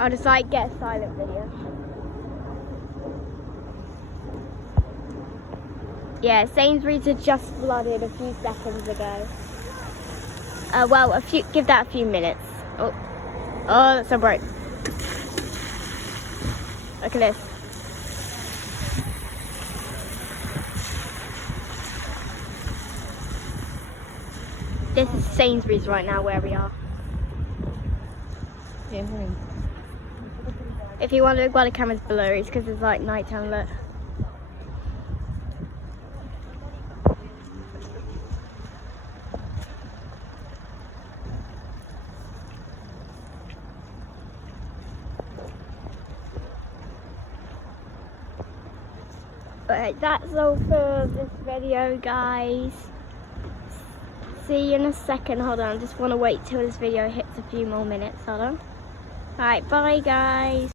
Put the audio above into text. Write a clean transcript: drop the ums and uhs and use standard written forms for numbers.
I'll just like get a silent video. Yeah, Sainsbury's had just flooded a few seconds ago. Well, give that a few minutes. Oh, that's so bright. Look at this. This is Sainsbury's right now where we are. Yeah. If you wonder why the camera's blurry, it's because it's like nighttime lit. But that's all for this video, guys. See you in a second. Hold on, I just want to wait till this video hits a few more minutes. Hold on. Alright, bye guys.